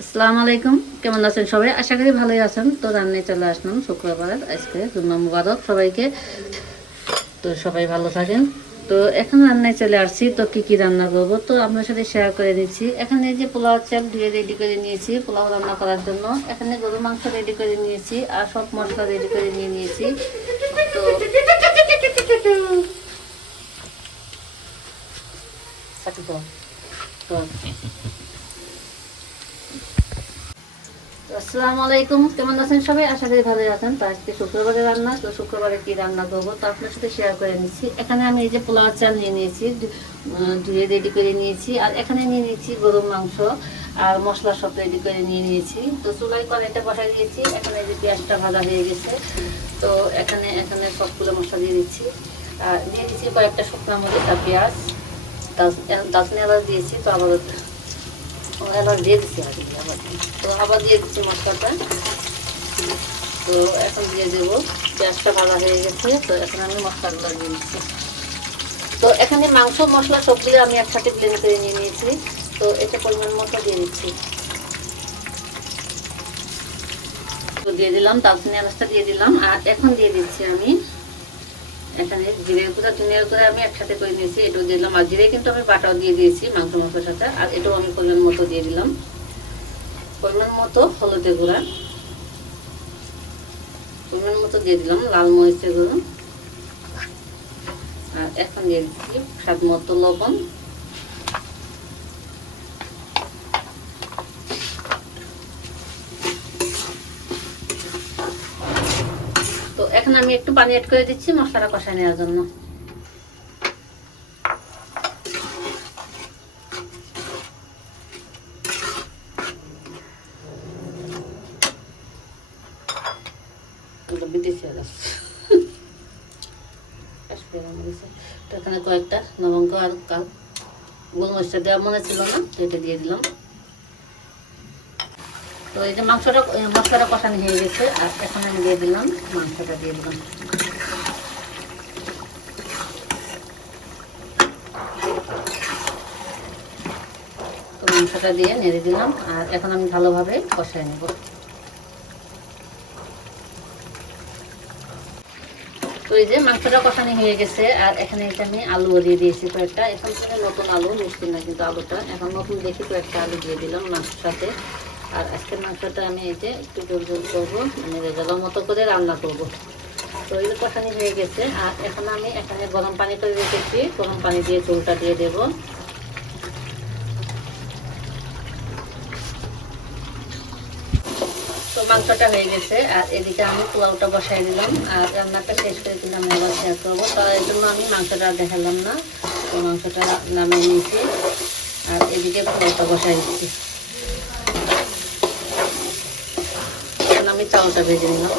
আসসালামু আলাইকুম, কেমন আছেন সবাই? আশা করি ভালোই আছেন। তো রান্নায় চলে আসলাম শুক্রবার, আজকে জুম্মা মুবারক সবাইকে। তো সবাই ভালো থাকেন। তো এখন রান্নায় চলে আসছি। তো কি কি রান্না করবো তো আপনার সাথে শেয়ার করে দিচ্ছি। এখানে যে পোলাও চাল ধুয়ে রেডি করে নিয়েছি পোলাও রান্না করার জন্য। এখানে গরু মাংস রেডি করে নিয়েছি আর সব মশলা রেডি করে নিয়ে নিয়েছি। তো তো আসসালামু আলাইকুম, কেমন আছেন সবাই? আশা করি ভালোই আছেন। তো আজকে শুক্রবারে রান্না, তো শুক্রবারে কি রান্না করবো তো আপনার সাথে শেয়ার করে নিচ্ছি। এখানে আমি এই যে পোলাও চাল নিয়ে নিয়েছি, ধুয়ে রেডি করে নিয়েছি। আর এখানে নিয়ে নিয়েছি গরুর মাংস আর মশলা সব রেডি করে নিয়ে নিয়েছি। তো চুলায় কড়াইটা বসাই দিয়েছি। এখানে যে পেঁয়াজটা ভাজা হয়ে গেছে, তো এখানে এখানে সবগুলো মশলা দিয়ে দিচ্ছি। আর দিয়ে দিচ্ছি কয়েকটা শুকনো মরিচ আর পেঁয়াজ, দারচিনি এলাচ দিয়েছি। তো আবার এলাচ দিয়ে দিচ্ছি আবার, তো আবার দিয়ে দিচ্ছি মশলাটা। তো এখন দিয়ে দেবো, পেঁয়াজটা ভাজা হয়ে গেছে। তো এখন আমি মশলাগুলো দিয়ে দিচ্ছি। তো এখানে মাংস মশলা সবগুলো আমি একসাথে ব্লেন্ড করে নিয়ে নিয়েছি। তো এটা পরিমাণ মতো দিয়ে দিচ্ছি। তো দিয়ে দিলাম, দারচিনি এলাচটা দিয়ে দিলাম। আর এখন দিয়ে দিচ্ছি আমি এখানে জিরে গুঁড়া ধনিয়ার গুঁড়া আমি একসাথে করে নিয়েছি, এটাও দিলাম। আর জিরে কিন্তু আমি বাটাও দিয়ে দিয়েছি মাংস মশলার সাথে। আর এটাও আমি পরিমাণ মতো দিয়ে দিলাম। পরিমাণ মতো হলুদের গুঁড়া, পরিমাণ মতো দিয়ে দিলাম লাল মরিচের গুঁড়ো। আর এখন দিয়ে দিচ্ছি স্বাদ মতো লবণ। তো এখন আমি একটু পানি অ্যাড করে দিচ্ছি মশলাটা কষায় নেওয়ার জন্য। তো এখানে কয়েকটা লবঙ্গ আর গোলমরিচটা দেওয়া মনে ছিল না, তো এটা দিয়ে দিলাম। তো এই যে মশলাটা কষানো হয়ে গেছে। আর এখন আমি দিয়ে দিলাম মাংসটা দিয়ে দিলাম। তো মাংসটা দিয়ে নেড়ে দিলাম। আর এখন আমি ভালোভাবে কষায় নেব। তো এই যে মাংসটা কষানো হয়ে গেছে। আর এখানে এটা আমি আলুও দিয়ে দিয়েছি কয়েকটা। এখন থেকে নতুন আলু, মিষ্টি না কিন্তু আলুটা এখন নতুন দেখি কয়েকটা আলু দিয়ে দিলাম মাংসের সাথে। আর আজকের মাংসটা আমি এই যে একটু জল জল করবো, মানে রেজালার মতো করে রান্না করব। তো এই যে কষানি হয়ে গেছে। আর এখন আমি এখানে গরম পানি করে রেখেছি, গরম পানি দিয়ে ঝোলটা দিয়ে দেবো। তো মাংসটা হয়ে গেছে। আর এদিকে আমি পোলাওটা বসাই দিলাম। আর রান্নাটা শেষ করে দিলাম, আমি আবার শেয়ার করবো। তো এর জন্য আমি মাংসটা দেখালাম না, তো মাংসটা নামিয়ে নিয়েছি। আর এদিকে পোলাওটা বসাই দিচ্ছি। এখন আমি চাউলটা ভেজে নিলাম।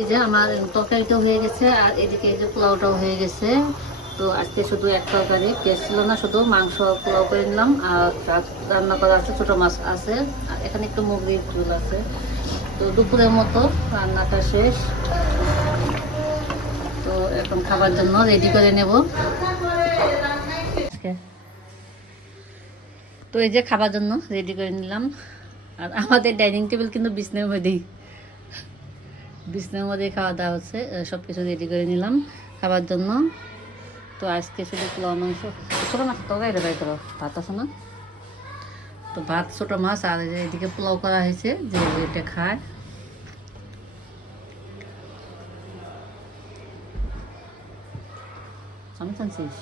এই যে আমার তরকারিটাও হয়ে গেছে। আর এদিকে এই যে পোলাওটাও হয়ে গেছে। তো আজকে শুধু এক তরকারি, টেস্ট ছিল না, শুধু মাংস পোলাও করে নিলাম। আর রান্না করা আছে, ছোটো মাছ আছে। আর এখানে একটু মুরগির ঝোল আছে। তো দুপুরের মতো রান্নাটা শেষ। তো এখন খাবার জন্য রেডি করে নেব। তো এই যে খাবার জন্য রেডি করে নিলাম। আর আমাদের ডাইনিং টেবিল কিন্তু বিছনার মধ্যেই খাওয়া দাওয়া হচ্ছে। সব কিছু রেডি করে নিলাম খাবার জন্য। তো আজকে শুধু পোলাও মাংস, ছোটো মাছ তরকারিটা বাই করো, ভাত আছে না? তো ভাত, ছোটো মাছ, আর এদিকে পোলাও করা হয়েছে যে এটা খায়। আমি জানছিস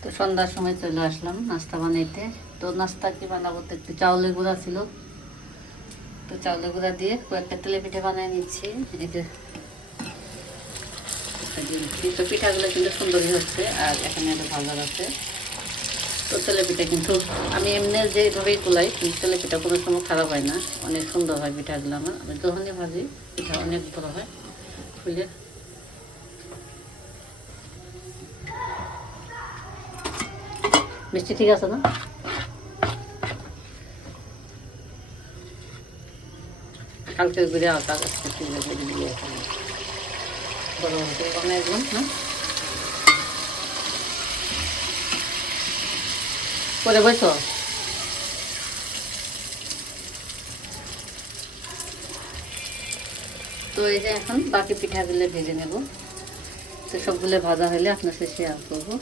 তো সন্ধ্যার সময় চলে আসলাম নাস্তা বানাইতে। তো নাস্তা কি বানাবো, তো একটু চাউলের গুঁড়া ছিল, তো চাউলের গুঁড়া দিয়ে কয়েকটা তেলে পিঠে বানিয়ে নিচ্ছি। এই যে তো পিঠাগুলো কিন্তু সুন্দরই হচ্ছে। আর এখানে একটা ভালো আছে। তো তেলে পিঠা কিন্তু আমি এমনি যেভাবেই কুলাই, কিন্তু তেলে পিঠা কোনো সময় খারাপ হয় না, অনেক সুন্দর হয় পিঠাগুলো। আমি যখনই ভাজি পিঠা অনেক বড় হয় ফুলে। মিষ্টি ঠিক আছে না? কালকে ঘুরে আটা আজকে তুলে করে দিয়ে এখানে বড় করে বানাই দিলাম। হ্যাঁ, করে বসো। তো এই যে এখন বাকি পিঠাগুলো ভেজে নেব। তো সবগুলো ভাজা হলে আপনার সাথে শেয়ার করবো।